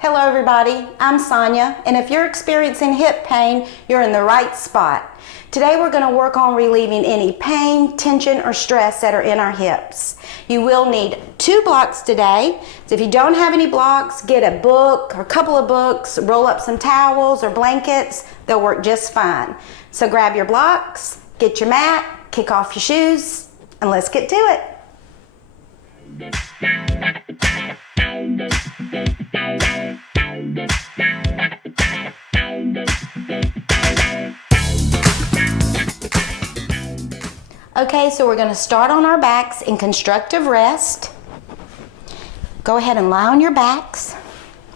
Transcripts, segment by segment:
Hello everybody, I'm Sonya, and if you're experiencing hip pain, you're in the right spot. Today we're going to work on relieving any pain, tension, or stress that are in our hips. You will need 2 blocks today. So if you don't have any blocks, get a book or a couple of books, roll up some towels or blankets. They'll work just fine. So grab your blocks, get your mat, kick off your shoes, and let's get to it. Okay, so we're going to start on our backs in constructive rest. Go ahead and lie on your backs.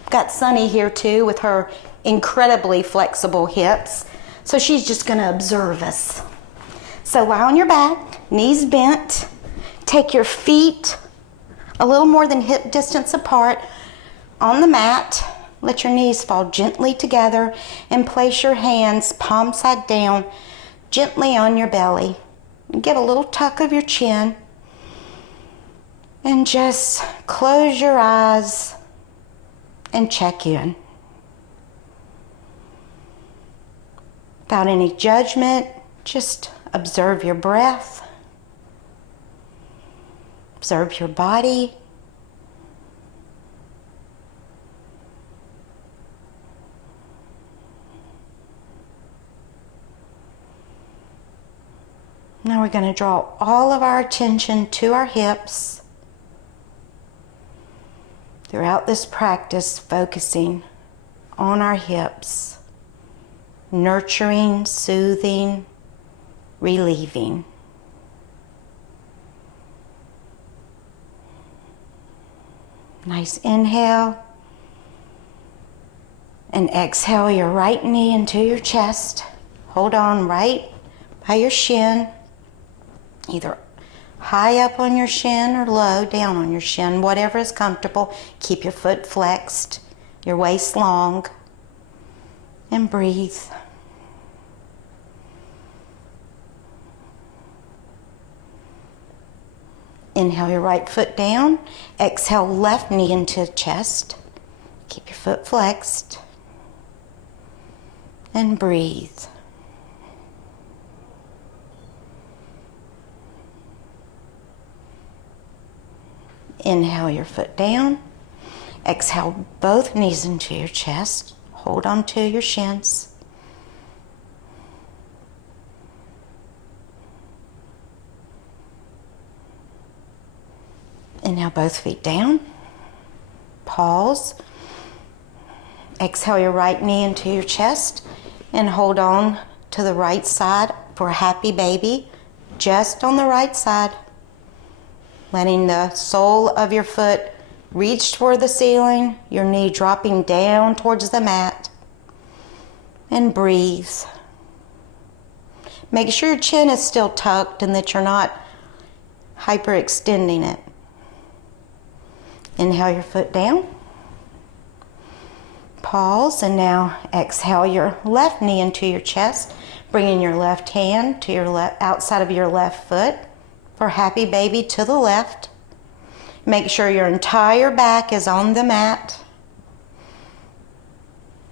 Got Sunny here too with her incredibly flexible hips. So she's just going to observe us. So lie on your back, knees bent. Take your feet a little more than hip distance apart on the mat. Let your knees fall gently together and place your hands palm side down gently on your belly. Get a little tuck of your chin and just close your eyes and check in. Without any judgment, just observe your breath. Observe your body. Now we're going to draw all of our attention to our hips. Throughout this practice, focusing on our hips, nurturing, soothing, relieving. Nice inhale. And exhale your right knee into your chest. Hold on right by your shin. Either high up on your shin or low down on your shin, whatever is comfortable. Keep your foot flexed, your waist long, and breathe. Inhale your right foot down, exhale left knee into chest. Keep your foot flexed, and breathe. Inhale your foot down. Exhale both knees into your chest. Hold on to your shins. Inhale both feet down. Pause. Exhale your right knee into your chest and hold on to the right side for a happy baby. Just on the right side. Letting the sole of your foot reach toward the ceiling, your knee dropping down towards the mat. And breathe. Make sure your chin is still tucked and that you're not hyperextending it. Inhale your foot down. Pause, and now exhale your left knee into your chest, bringing your left hand to your outside of your left foot. For happy baby to the left. Make sure your entire back is on the mat.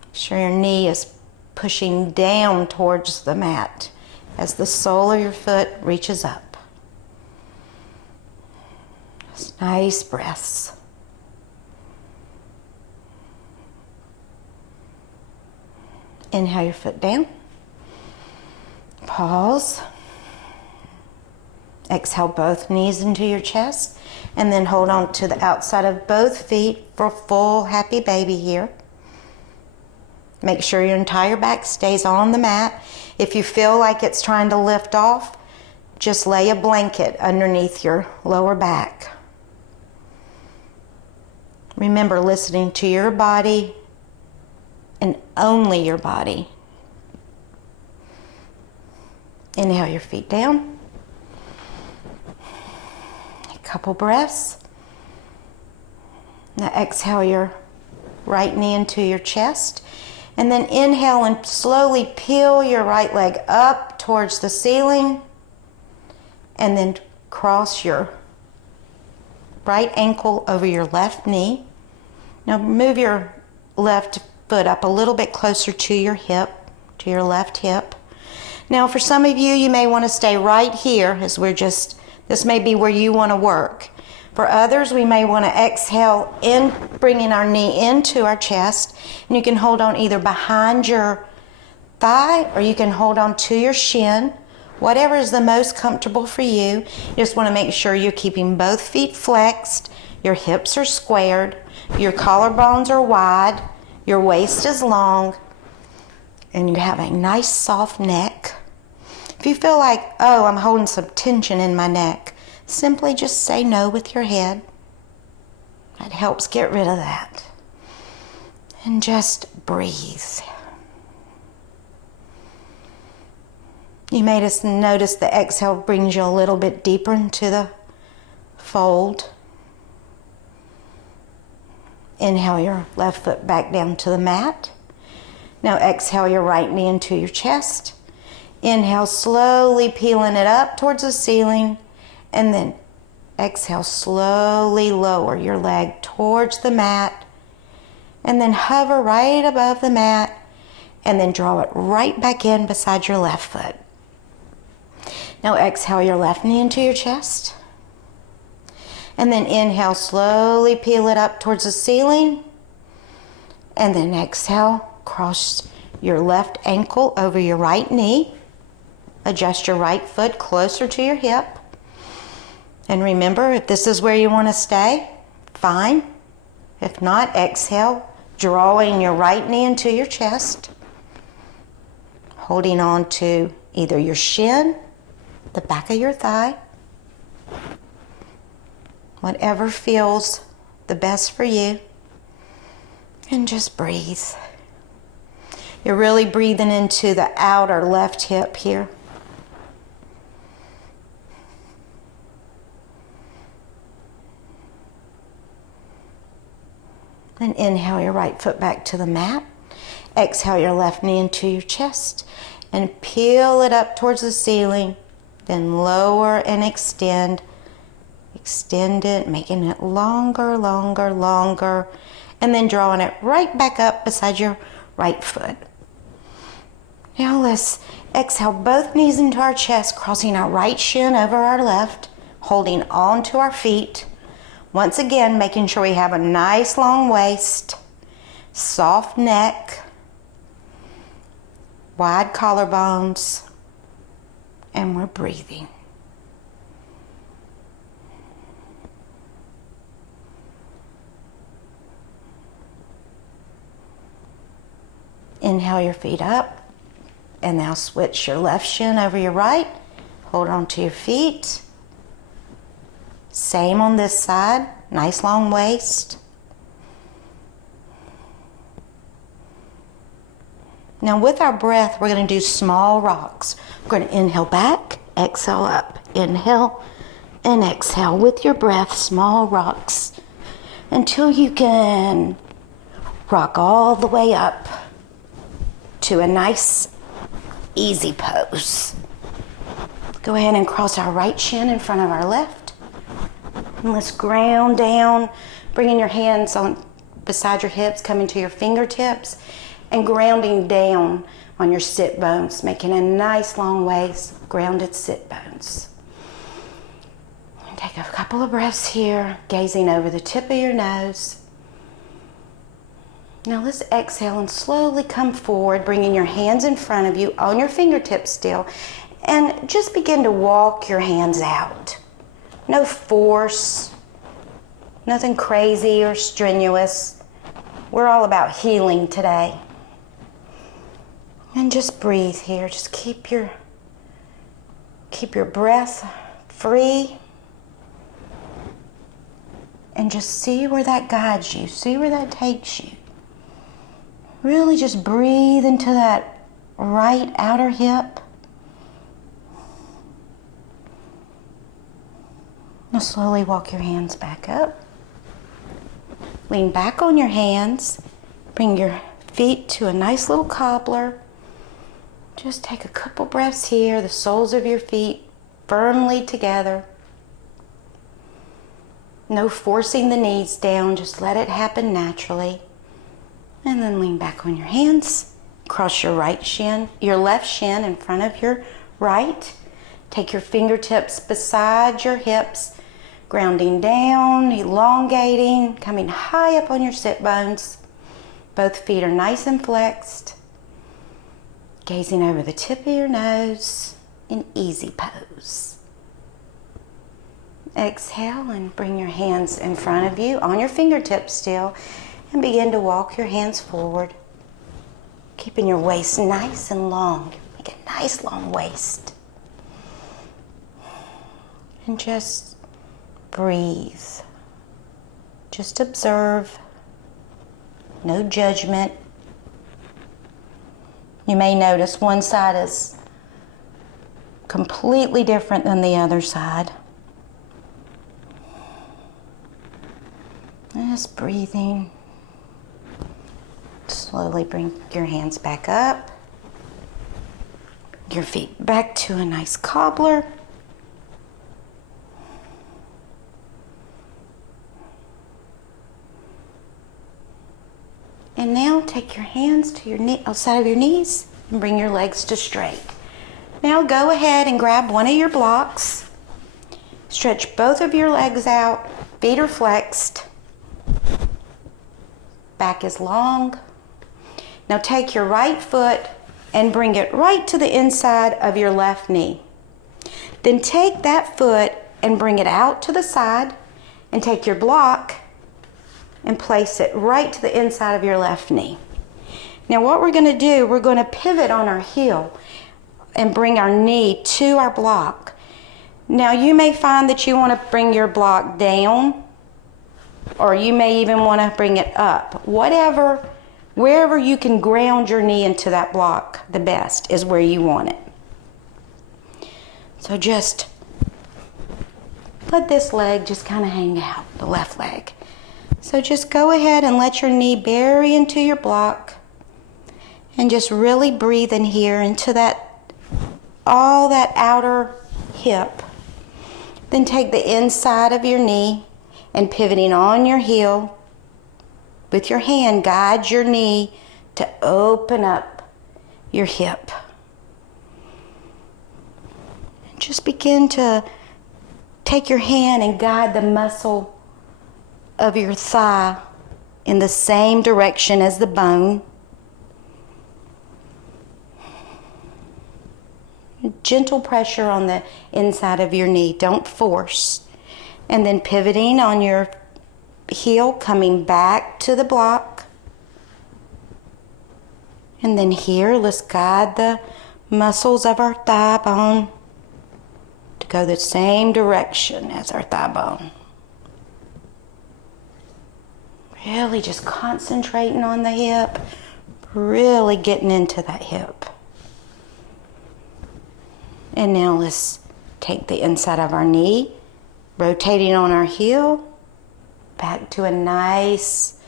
Make sure your knee is pushing down towards the mat as the sole of your foot reaches up. Just nice breaths. Inhale your foot down. Pause. Exhale both knees into your chest and then hold on to the outside of both feet for full happy baby here. Make sure your entire back stays on the mat. If you feel like it's trying to lift off, just lay a blanket underneath your lower back. Remember listening to your body and only your body. Inhale your feet down. Couple breaths. Now exhale your right knee into your chest and then inhale and slowly peel your right leg up towards the ceiling and then cross your right ankle over your left knee. Now move your left foot up a little bit closer to your hip, to your left hip. Now for some of you, you may want to stay right here as this may be where you want to work. For others, we may want to exhale in, bringing our knee into our chest. And you can hold on either behind your thigh or you can hold on to your shin. Whatever is the most comfortable for you. You just want to make sure you're keeping both feet flexed, your hips are squared, your collarbones are wide, your waist is long, and you have a nice soft neck. If you feel like, oh, I'm holding some tension in my neck, simply just say no with your head. That helps get rid of that. And just breathe. You may just notice the exhale brings you a little bit deeper into the fold. Inhale your left foot back down to the mat. Now exhale your right knee into your chest. Inhale, slowly peeling it up towards the ceiling, and then exhale, slowly lower your leg towards the mat, and then hover right above the mat, and then draw it right back in beside your left foot. Now exhale your left knee into your chest, and then inhale, slowly peel it up towards the ceiling, and then exhale, cross your left ankle over your right knee. Adjust your right foot closer to your hip. And remember, if this is where you want to stay, fine. If not, exhale, drawing your right knee into your chest, holding on to either your shin, the back of your thigh, whatever feels the best for you, and just breathe. You're really breathing into the outer left hip here. Then inhale your right foot back to the mat. Exhale your left knee into your chest and peel it up towards the ceiling. Then lower and extend. Extend it, making it longer, longer, longer. And then drawing it right back up beside your right foot. Now let's exhale both knees into our chest, crossing our right shin over our left, holding on to our feet. Once again, making sure we have a nice long waist, soft neck, wide collarbones, and we're breathing. Inhale your feet up, and now switch your left shin over your right. Hold on to your feet. Same on this side, nice long waist. Now with our breath, we're going to do small rocks. We're going to inhale back, exhale up. Inhale and exhale with your breath, small rocks, until you can rock all the way up to a nice, easy pose. Go ahead and cross our right shin in front of our left. And let's ground down, bringing your hands on beside your hips, coming to your fingertips, and grounding down on your sit bones, making a nice long waist, grounded sit bones. And take a couple of breaths here, gazing over the tip of your nose. Now let's exhale and slowly come forward, bringing your hands in front of you on your fingertips still, and just begin to walk your hands out. No force, nothing crazy or strenuous. We're all about healing today. And just breathe here. Just keep your breath free. And just see where that guides you. See where that takes you. Really just breathe into that right outer hip. Now slowly walk your hands back up. Lean back on your hands. Bring your feet to a nice little cobbler. Just take a couple breaths here, the soles of your feet firmly together. No forcing the knees down, just let it happen naturally. And then lean back on your hands. Cross your left shin in front of your right. Take your fingertips beside your hips, grounding down, elongating, coming high up on your sit bones. Both feet are nice and flexed. Gazing over the tip of your nose in easy pose. Exhale and bring your hands in front of you on your fingertips still, and begin to walk your hands forward, keeping your waist nice and long. Make a nice long waist. And just breathe. Just observe. No judgment. You may notice one side is completely different than the other side. Just breathing. Slowly bring your hands back up. Your feet back to a nice cobbler. And now take your hands to your outside of your knees and bring your legs to straight. Now go ahead and grab one of your blocks. Stretch both of your legs out. Feet are flexed. Back is long. Now take your right foot and bring it right to the inside of your left knee. Then take that foot and bring it out to the side, and take your block and place it right to the inside of your left knee. Now what we're going to do, we're going to pivot on our heel and bring our knee to our block. Now you may find that you want to bring your block down, or you may even want to bring it up. Wherever you can ground your knee into that block the best is where you want it. So just let this leg just kind of hang out, the left leg. So just go ahead and let your knee bury into your block, and just really breathe in here into all that outer hip. Then take the inside of your knee and pivoting on your heel, with your hand, guide your knee to open up your hip. Just begin to take your hand and guide the muscle of your thigh in the same direction as the bone. Gentle pressure on the inside of your knee, don't force. And then pivoting on your heel, coming back to the block. And then here, let's guide the muscles of our thigh bone to go the same direction as our thigh bone. Really just concentrating on the hip, really getting into that hip. And now let's take the inside of our knee, rotating on our heel, back to a nice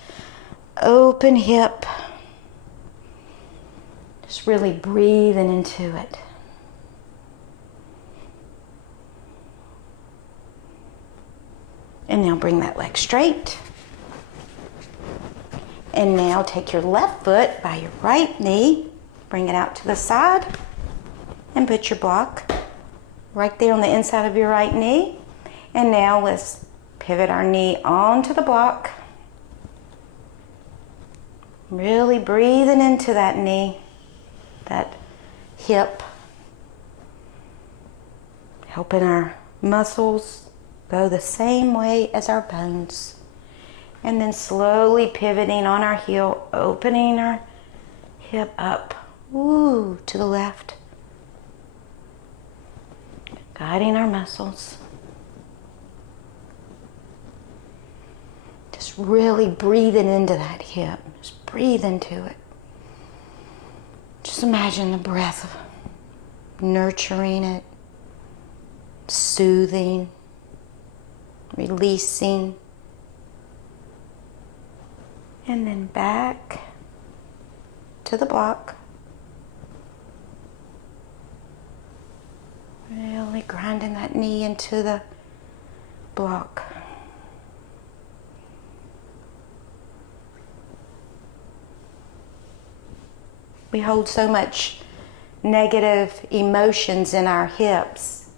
open hip. Just really breathing into it. And now bring that leg straight. And now take your left foot by your right knee, bring it out to the side, and put your block right there on the inside of your right knee. And now let's pivot our knee onto the block. Really breathing into that knee, that hip, helping our muscles go the same way as our bones. And then slowly pivoting on our heel, opening our hip up, to the left. Guiding our muscles. Just really breathing into that hip. Just breathe into it. Just imagine the breath nurturing it, soothing, releasing. And then back to the block. Really grinding that knee into the block. We hold so much negative emotions in our hips.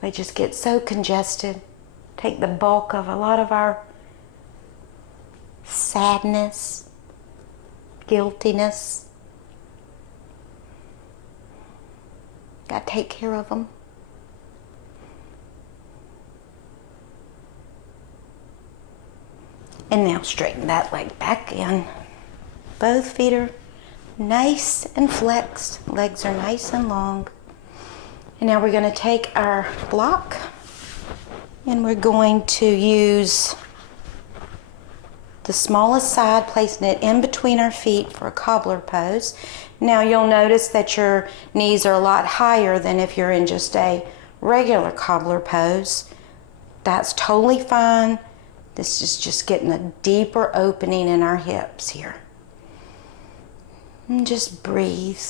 They just get so congested. Take the bulk of a lot of our sadness, guiltiness. Got to take care of them. And now straighten that leg back in. Both feet are nice and flexed. Legs are nice and long. And now we're going to take our block and we're going to use the smallest side, placing it in between our feet for a cobbler pose. Now you'll notice that your knees are a lot higher than if you're in just a regular cobbler pose. That's totally fine. This is just getting a deeper opening in our hips here. And just breathe.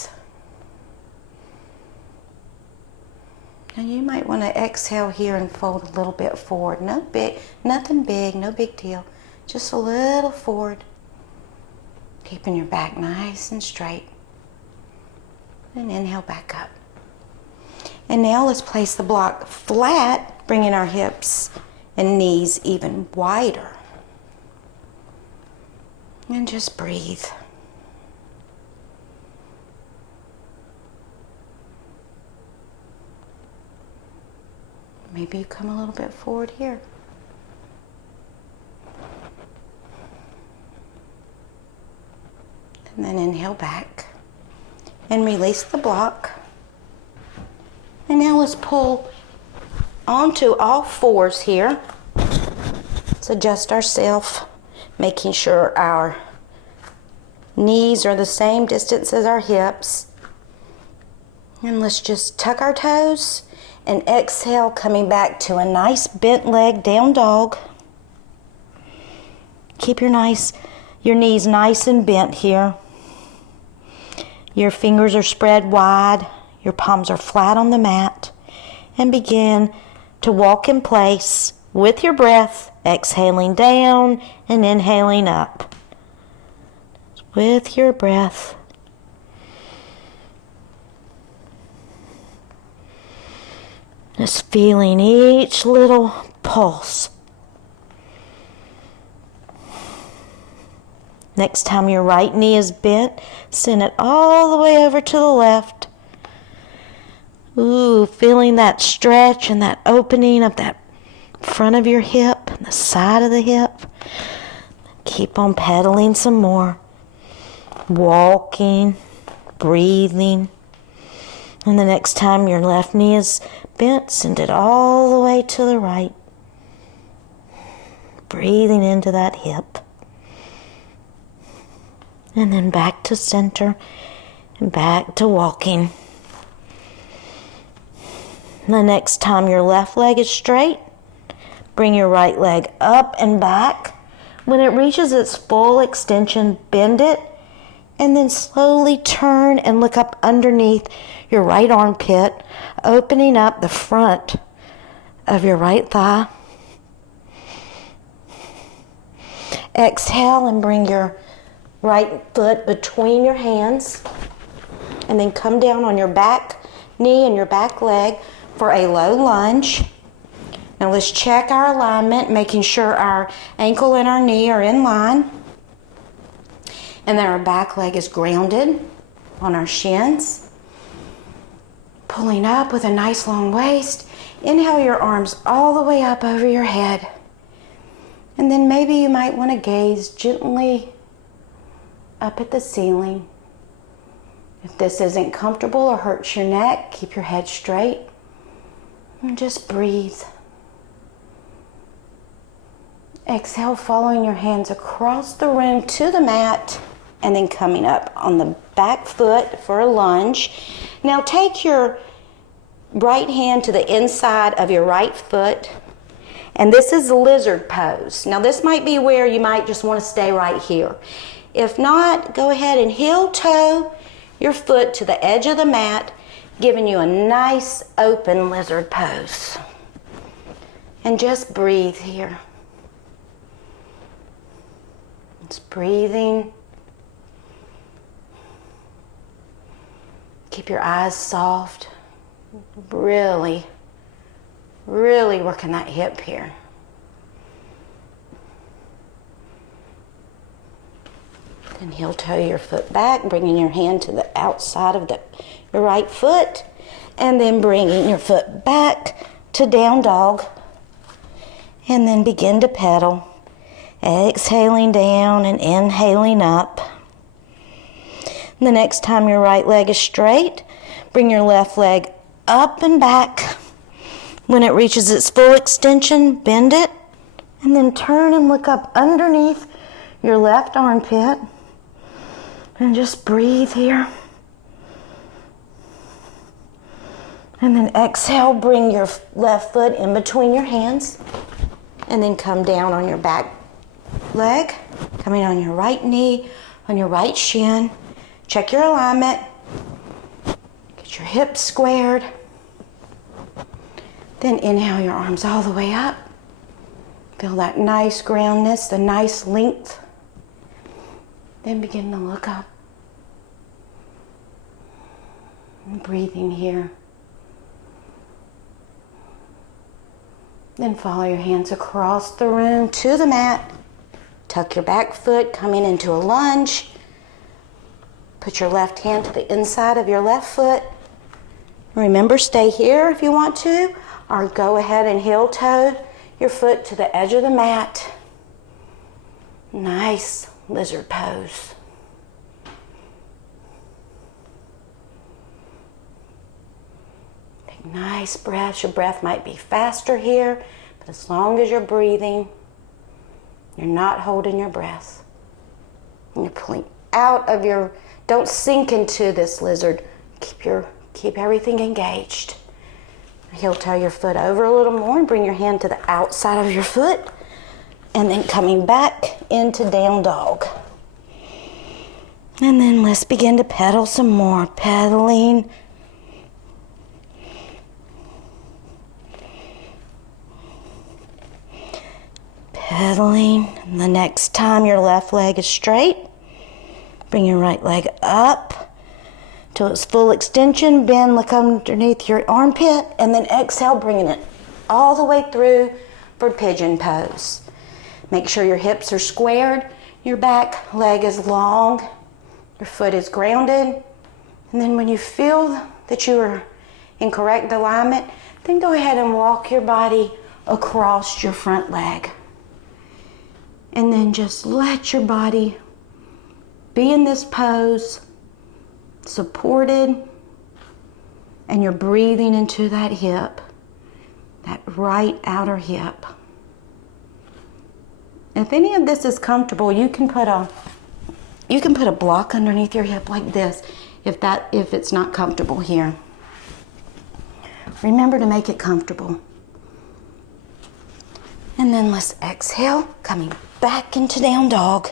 And you might want to exhale here and fold a little bit forward. Nothing big, no big deal. Just a little forward. Keeping your back nice and straight. And inhale back up. And now let's place the block flat, bringing our hips and knees even wider. And just breathe. Maybe you come a little bit forward here. And then inhale back and release the block. And now let's pull onto all fours here. Let's adjust ourselves, making sure our knees are the same distance as our hips. And let's just tuck our toes and exhale, coming back to a nice bent leg down dog. Keep your knees nice and bent here. Your fingers are spread wide. Your palms are flat on the mat. And begin to walk in place with your breath, exhaling down and inhaling up. With your breath. Just feeling each little pulse. Next time your right knee is bent, send it all the way over to the left. Ooh, feeling that stretch and that opening of that front of your hip and the side of the hip. Keep on pedaling some more. Walking, breathing. And the next time your left knee is bent, send it all the way to the right. Breathing into that hip. And then back to center and back to walking. The next time your left leg is straight, bring your right leg up and back. When it reaches its full extension, bend it, and then slowly turn and look up underneath your right armpit, opening up the front of your right thigh. Exhale and bring your right foot between your hands, and then come down on your back knee and your back leg for a low lunge. Now let's check our alignment, making sure our ankle and our knee are in line. And then our back leg is grounded on our shins. Pulling up with a nice long waist. Inhale your arms all the way up over your head. And then maybe you might want to gaze gently up at the ceiling. If this isn't comfortable or hurts your neck, keep your head straight and just breathe. Exhale, following your hands across the room to the mat and then coming up on the back foot for a lunge. Now take your right hand to the inside of your right foot, and this is lizard pose. Now this might be where you might just want to stay right here. If not, go ahead and heel toe your foot to the edge of the mat, giving you a nice open lizard pose. And just breathe here. It's breathing Keep your eyes soft. Really, really working that hip here. Then heel toe your foot back, bringing your hand to the outside of your right foot, and then bringing your foot back to down dog, and then begin to pedal, exhaling down and inhaling up. The next time your right leg is straight, bring your left leg up and back. When it reaches its full extension, bend it, and then turn and look up underneath your left armpit. And just breathe here. And then exhale, bring your left foot in between your hands. And then come down on your back leg, coming on your right knee, on your right shin. Check your alignment. Get your hips squared. Then inhale your arms all the way up. Feel that nice groundness, the nice length. Then begin to look up. And breathing here. Then follow your hands across the room to the mat. Tuck your back foot, coming into a lunge. Put your left hand to the inside of your left foot. Remember, stay here if you want to, or go ahead and heel toe your foot to the edge of the mat. Nice lizard pose. Take nice breaths. Your breath might be faster here, but as long as you're breathing, you're not holding your breath. And you're pulling out of your, don't sink into this lizard. Keep everything engaged. Heel toe your foot over a little more and bring your hand to the outside of your foot. And then coming back into down dog. And then let's begin to pedal some more. Pedaling. Pedaling. And the next time your left leg is straight, bring your right leg up till it's full extension. Bend, look underneath your armpit, and then exhale, bringing it all the way through for pigeon pose. Make sure your hips are squared, your back leg is long, your foot is grounded. And then when you feel that you are in correct alignment, then go ahead and walk your body across your front leg. And then just let your body be in this pose, supported, and you're breathing into that hip, that right outer hip. If any of this is comfortable, you can put a block underneath your hip like this if it's not comfortable here. Remember to make it comfortable. And then let's exhale, coming back into down dog.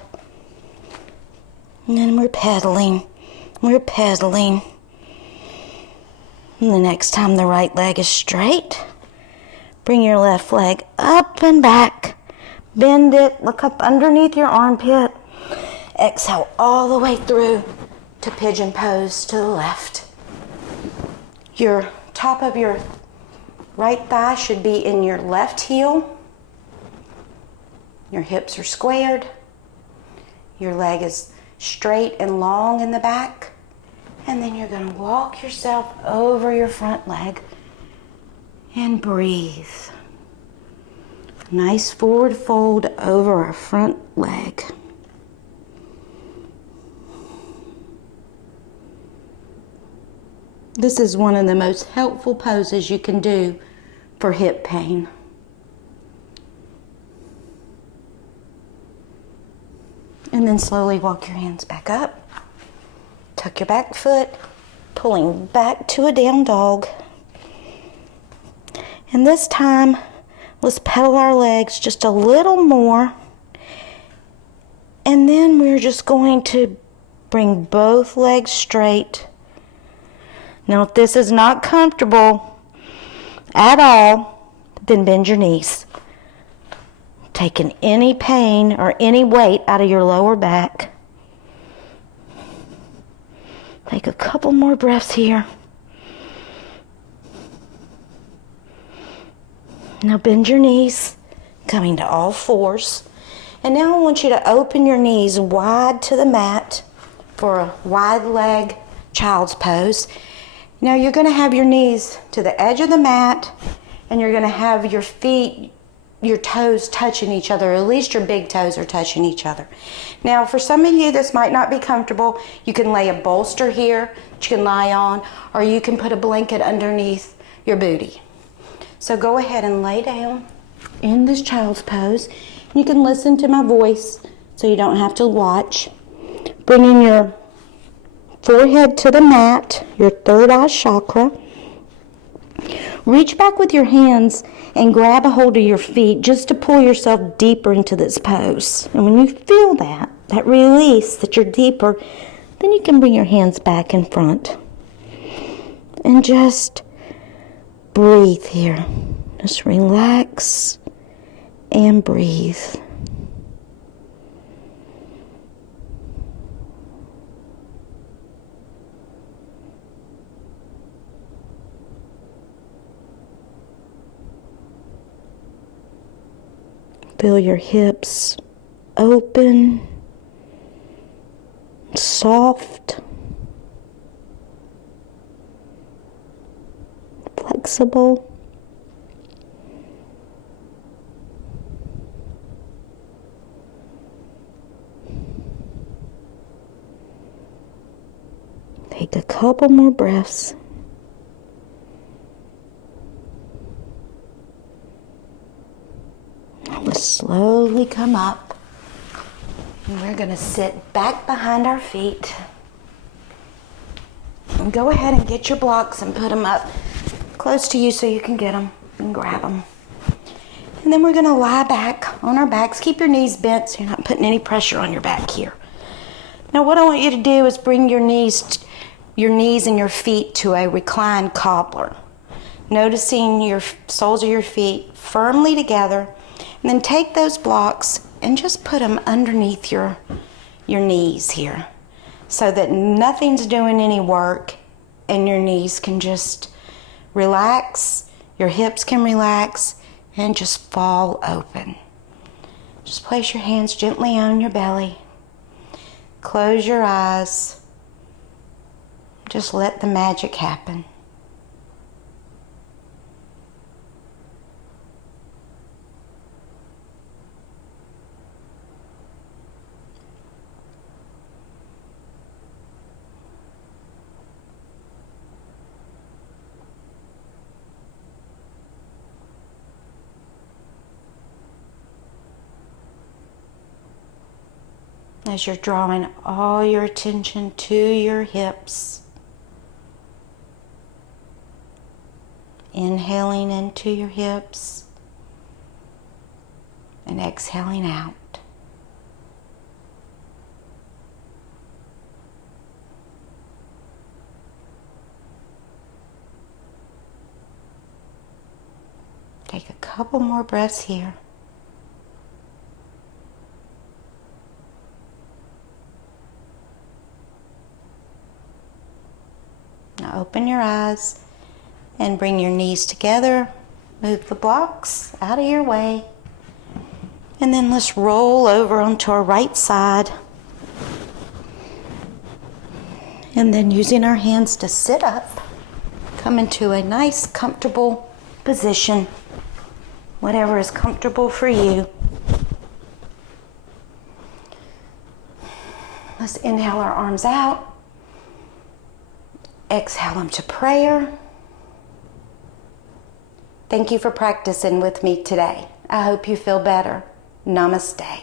And then we're pedaling. We're pedaling. And the next time the right leg is straight, bring your left leg up and back. Bend it, look up underneath your armpit. Exhale all the way through to pigeon pose to the left. Your top of your right thigh should be in your left heel. Your hips are squared. Your leg is straight and long in the back. And then you're going to walk yourself over your front leg and breathe. Nice forward fold over our front leg. This is one of the most helpful poses you can do for hip pain. And then slowly walk your hands back up. Tuck your back foot, pulling back to a down dog. And this time, let's pedal our legs just a little more. And then we're just going to bring both legs straight. Now, if this is not comfortable at all, then bend your knees. Taking any pain or any weight out of your lower back. Take a couple more breaths here. Now bend your knees, coming to all fours. And now I want you to open your knees wide to the mat for a wide leg child's pose. Now you're going to have your knees to the edge of the mat, and you're going to have your feet, your toes touching each other. At least your big toes are touching each other. Now for some of you this might not be comfortable. You can lay a bolster here that you can lie on, or you can put a blanket underneath your booty. So go ahead and lay down in this child's pose. You can listen to my voice so you don't have to watch. Bringing your forehead to the mat, your third eye chakra. Reach back with your hands and grab a hold of your feet just to pull yourself deeper into this pose. And when you feel that release, that you're deeper, then you can bring your hands back in front. And just breathe here. Just relax and breathe. Feel your hips open, soft, flexible. Take a couple more breaths. Let's slowly come up. And we're going to sit back behind our feet. And go ahead and get your blocks and put them up close to you so you can get them and grab them. And then we're going to lie back on our backs. Keep your knees bent so you're not putting any pressure on your back here. Now what I want you to do is bring your knees and your feet to a reclined cobbler. Noticing your soles of your feet firmly together. And then take those blocks and just put them underneath your knees here so that nothing's doing any work and your knees can just relax, your hips can relax, and just fall open. Just place your hands gently on your belly. Close your eyes. Just let the magic happen. As you're drawing all your attention to your hips. Inhaling into your hips and exhaling out. Take a couple more breaths here. Now open your eyes and bring your knees together. Move the blocks out of your way. And then let's roll over onto our right side. And then using our hands to sit up, come into a nice, comfortable position. Whatever is comfortable for you. Let's inhale our arms out. Exhale them to prayer. Thank you for practicing with me today. I hope you feel better. Namaste.